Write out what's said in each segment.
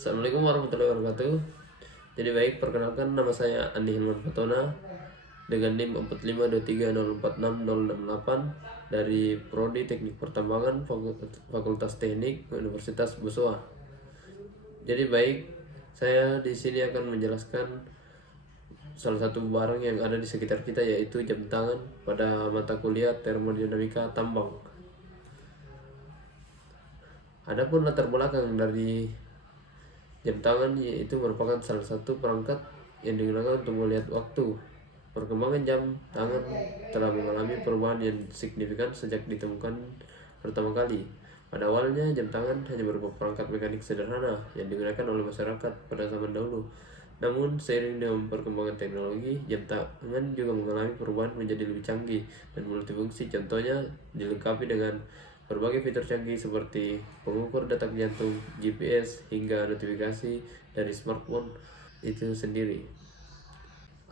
Assalamualaikum warahmatullahi wabarakatuh. Jadi baik, perkenalkan nama saya Andi Hilman Fatona dengan NIM 4523046068 dari Prodi Teknik Pertambangan Fakultas Teknik Universitas Busoa. Jadi baik, saya di sini akan menjelaskan salah satu barang yang ada di sekitar kita, yaitu jam tangan pada mata kuliah termodinamika tambang. Adapun latar belakang dari jam tangan yaitu merupakan salah satu perangkat yang digunakan untuk melihat waktu. Perkembangan jam tangan telah mengalami perubahan yang signifikan sejak ditemukan pertama kali. Pada awalnya jam tangan hanya berupa perangkat mekanik sederhana yang digunakan oleh masyarakat pada zaman dahulu. Namun seiring dengan perkembangan teknologi, jam tangan juga mengalami perubahan menjadi lebih canggih dan multifungsi. Contohnya dilengkapi dengan berbagai fitur canggih seperti pengukur detak jantung, GPS, hingga notifikasi dari smartphone itu sendiri.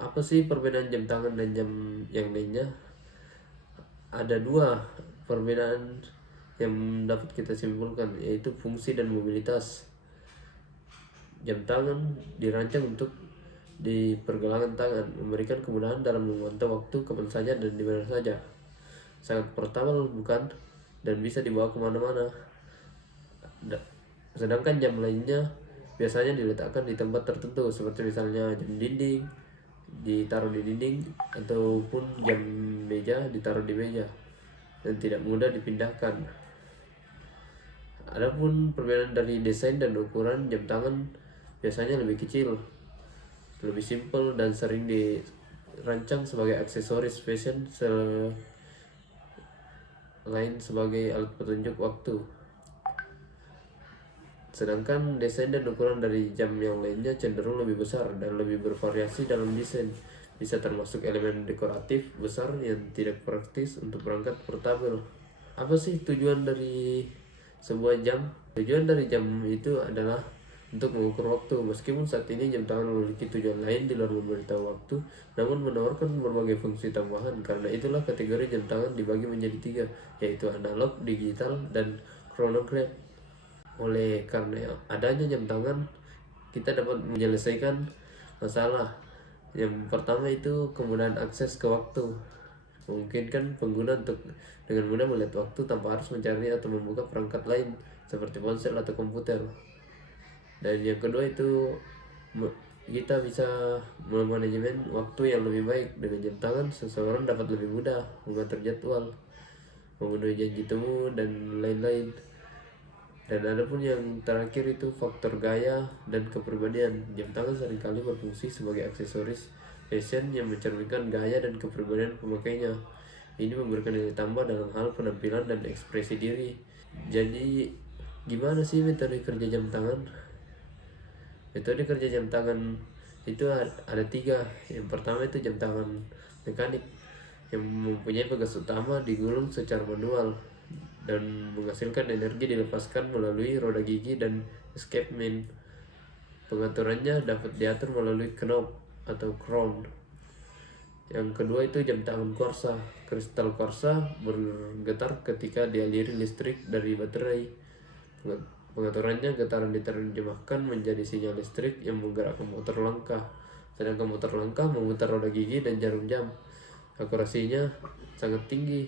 Apa sih perbedaan jam tangan dan jam yang lainnya? Ada dua perbedaan yang dapat kita simpulkan, yaitu fungsi dan mobilitas. Jam tangan dirancang untuk di pergelangan tangan, memberikan kemudahan dalam memantau waktu kapan saja dan di mana saja. Sangat portable bukan? Dan bisa dibawa kemana-mana. Sedangkan jam lainnya biasanya diletakkan di tempat tertentu, seperti misalnya jam dinding ditaruh di dinding, ataupun jam meja ditaruh di meja dan tidak mudah dipindahkan. Adapun perbedaan dari desain dan ukuran, jam tangan biasanya lebih kecil, lebih simpel, dan sering dirancang sebagai aksesoris fashion selain sebagai alat petunjuk waktu. Sedangkan desain dan ukuran dari jam yang lainnya cenderung lebih besar dan lebih bervariasi dalam desain. Bisa termasuk elemen dekoratif besar yang tidak praktis untuk perangkat portabel. Apa sih tujuan dari sebuah jam? Tujuan dari jam itu adalah untuk mengukur waktu. Meskipun saat ini jam tangan memiliki tujuan lain di luar memberitahu waktu, namun menawarkan berbagai fungsi tambahan. Karena itulah kategori jam tangan dibagi menjadi tiga, yaitu analog, digital, dan chronograph. Oleh karena adanya jam tangan, kita dapat menyelesaikan masalah. Yang pertama itu kemudahan akses ke waktu, memungkinkan pengguna untuk dengan mudah melihat waktu tanpa harus mencari atau membuka perangkat lain seperti ponsel atau komputer. Dan yang kedua itu kita bisa memanajemen waktu yang lebih baik. Dengan jam tangan, seseorang dapat lebih mudah mengatur jadwal, memenuhi janji temu, dan lain-lain. Dan adapun yang terakhir itu faktor gaya dan kepribadian. Jam tangan seringkali berfungsi sebagai aksesoris fashion yang mencerminkan gaya dan kepribadian pemakainya. Ini memberikan nilai tambah dalam hal penampilan dan ekspresi diri. Jadi gimana sih metode kerja jam tangan? Metode kerja jam tangan itu ada tiga. Yang pertama itu jam tangan mekanik, yang mempunyai tugas utama digulung secara manual dan menghasilkan energi dilepaskan melalui roda gigi dan escapement. Pengaturannya dapat diatur melalui knob atau crown. Yang kedua itu jam tangan kuarsa. Kristal kuarsa bergetar ketika dialiri listrik dari baterai. Pengaturannya, getaran diterjemahkan menjadi sinyal listrik yang menggerakkan motor langkah. Sedangkan motor langkah memutar roda gigi dan jarum jam. Akurasinya sangat tinggi,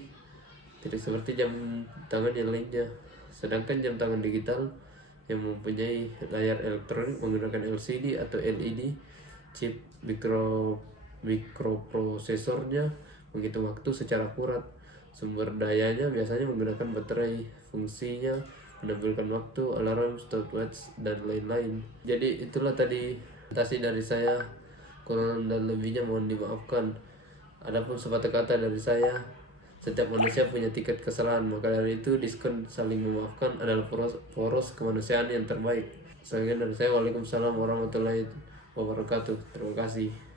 tidak seperti jam tangan yang lainnya. Sedangkan jam tangan digital yang mempunyai layar elektronik menggunakan LCD atau LED, chip mikroprosesornya menghitung waktu secara akurat. Sumber dayanya biasanya menggunakan baterai. Fungsinya menampilkan waktu, alarm, stopwatch, dan lain-lain. Jadi itulah tadi presentasi dari saya. Kurang dan lebihnya mohon dimaafkan. Adapun sepatah kata dari saya, setiap manusia punya tiket kesalahan, maka dari itu diskon saling memaafkan adalah poros kemanusiaan yang terbaik. Sekian dari saya. Waalaikumsalam warahmatullahi wabarakatuh. Terima kasih.